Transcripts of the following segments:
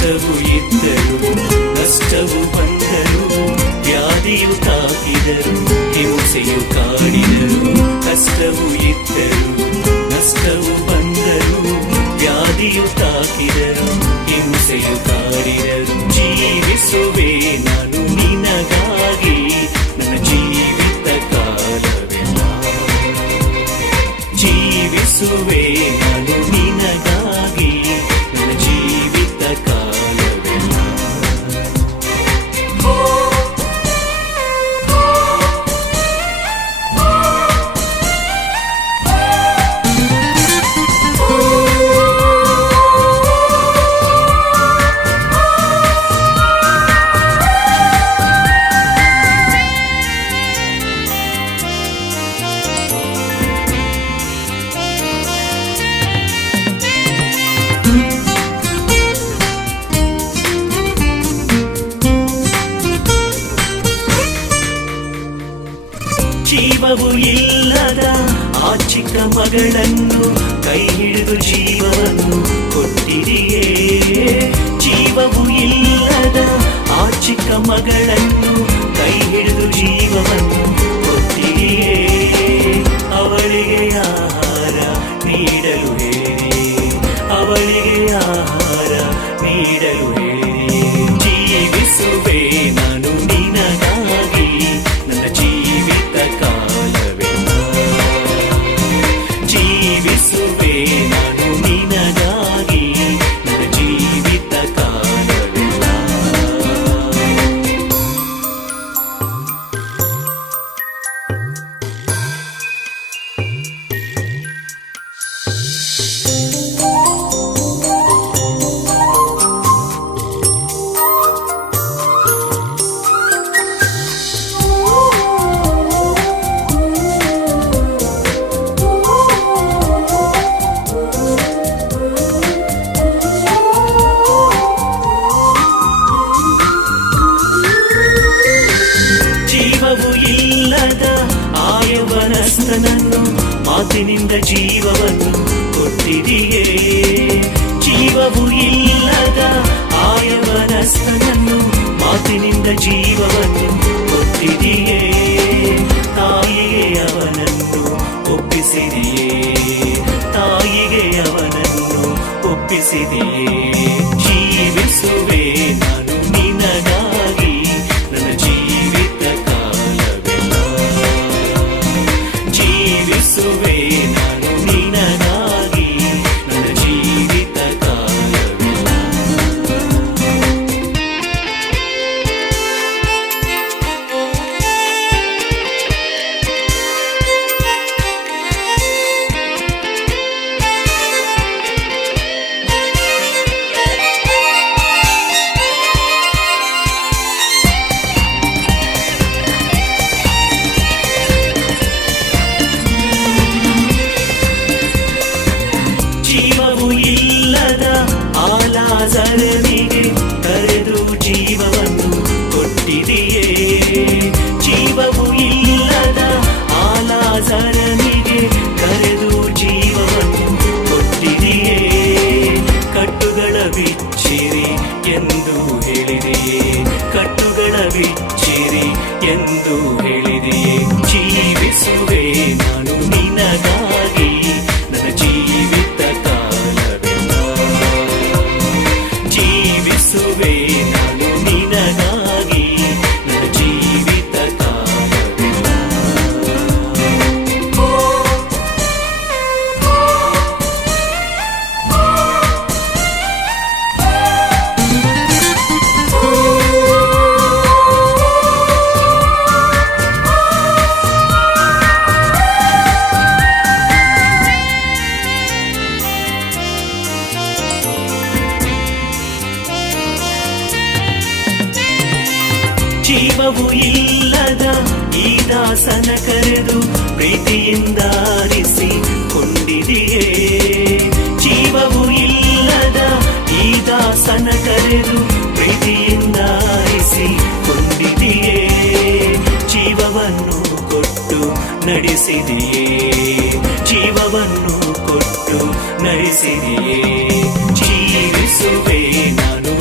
ಕಷ್ಟವು ಇದ್ದರು ನಷ್ಟವು ಬಂದರು, ವ್ಯಾಧಿಯು ತಾಕಿದರು ಹಿಂಸೆಯು ಕಾಡಿದರು. ಕಷ್ಟವು ಇದ್ದರು ನಷ್ಟವು ಬಂದರು, ವ್ಯಾಧಿಯು ತಾಕಿದರು ಹಿಂಸೆಯು ಕಾಡಿದರು. ಜೀವಿಸುವೆ ನಾನು ನಿನಗಾಗಿ ನನ್ನ ಜೀವಿತ ಕಾಲವೆಲ್ಲ. ಜೀವಿಸುವೆ ನಾನು ನಿನಗಾಗಿ ನನ್ನ ಜೀವಿತ ಕಾಲವೆಲ್ಲ. ಜೀವವು ಇಲ್ಲದ ಆ ಚಿಕ್ಕ ಮಗಳನ್ನು ಕೈ ಹಿಡಿದು ಜೀವವನ್ನು ಕೊಟ್ಟಿದೆಯೇ. ಜೀವವು ಇಲ್ಲದ ಆ ಚಿಕ್ಕ ಮಗಳನ್ನು ಕೈ ಹಿಡಿದು ಜೀವವನ್ನು ಕೊಟ್ಟಿದೆಯೇ. ಅವಳಿಗೆ ಆಹಾರ ನೀಡಲು ಹೇಳಿ, ಅವಳಿಗೆ ಆಹಾರ ನೀಡಲು ಹೇಳಿ. ಜೀವಿಸುವೆ ನಾನು ನಿನಗಾಗಿ ನನ್ನ ಜೀವಿತ ಕಾಲವೆಲ್ಲ. ಜೀವಿಸುವೆ ನಾನು ನಿನಗಾಗಿ ನನ್ನ ಜೀವಿತ ಕಾಲವೆಲ್ಲ. ಜೀವವು ಇಲ್ಲದ ಆಯವನಸ್ತನನ್ನು ಮಾತಿನಿಂದ ಜೀವವನ್ನು ಕೊಟ್ಟಿದೆಯೇ. ಜೀವವು ಇಲ್ಲದ ಆಯವನಸ್ತನನ್ನು ಮಾತಿನಿಂದ ಜೀವವನ್ನು ಕೊಟ್ಟಿದೆಯೇ. ತಾಯಿಗೆ ಅವನನ್ನು ಒಪ್ಪಿಸಿದೆಯೇ, ತಾಯಿಗೆ ಅವನನ್ನು ಒಪ್ಪಿಸಿದೆಯೇ. ಜೀವಿಸುವೆ ನಾನು ನಿನಗಾಗಿ ನನ್ನ ಜೀವಿತ ಕಾಲವೆಲ್ಲ. ಜೀವಿಸುವೆ ನಾನು ನಿನಗಾಗಿ ನನ್ನ ಜೀವಿತ ಕಾಲವೆಲ್ಲ. ಜೀವವು ಇಲ್ಲದ ಆ ಲಾಜರನಿಗೆ ಕರೆದು ಜೀವವನ್ನು ಕೊಟ್ಟಿದೆಯೇ. ಜೀವವು ಇಲ್ಲದ ಆ ಲಾಜರನಿಗೆ ಕರೆದು ಜೀವವನ್ನು ಕೊಟ್ಟಿದೆಯೇ. ಕಟ್ಟುಗಳ ಬಿಚ್ಚಿರಿ ಎಂದು ಹೇಳಿದೆಯೇ, ಕಟ್ಟುಗಳ ಬಿಚ್ಚಿರಿ ಎಂದು ಹೇಳಿದೆಯೇ. ಜೀವಿಸುವೆ ನಾನು ನಿನಗಾಗಿ ನನ್ನ ಜೀವಿತ ಕಾಲವೆಲ್ಲ. ಜೀವಿಸುವೆ ನಾನು ನಿನಗಾಗಿ ನನ್ನ ಜೀವಿತ ಕಾಲವೆಲ್ಲ. ಜೀವವು ಇಲ್ಲದ ಈ ದಾಸನ ಕರೆದು ಪ್ರೀತಿಯಿಂದ ಆರಿಸಿಕೊಂಡಿದೆಯೇ. ಜೀವವು ಇಲ್ಲದ ಈ ದಾಸನ ಕರೆದು ಪ್ರೀತಿಯಿಂದ ಆರಿಸಿಕೊಂಡಿದೆಯೇ. ಜೀವವನ್ನು ಕೊಟ್ಟು ನಡೆಸಿದೆಯೇ, ಜೀವವನ್ನು ಕೊಟ್ಟು ನಡೆಸಿದೆಯೇ. ಜೀವಿಸುವೆ ನಾನು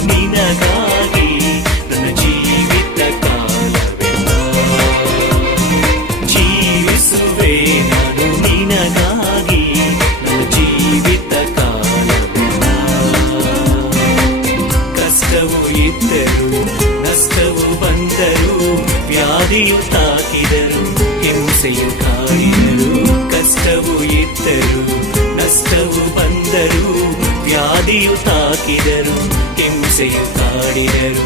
ವ್ಯಾಧಿಯು ತಾಕಿದರು ಹಿಂಸೆಯು ಕಾಡಿದರು ಕಷ್ಟವು ಇದ್ದರು ನಷ್ಟವು ಬಂದರು ವ್ಯಾಧಿಯು ತಾಕಿದರು ಹಿಂಸೆಯು ಕಾಡಿದರು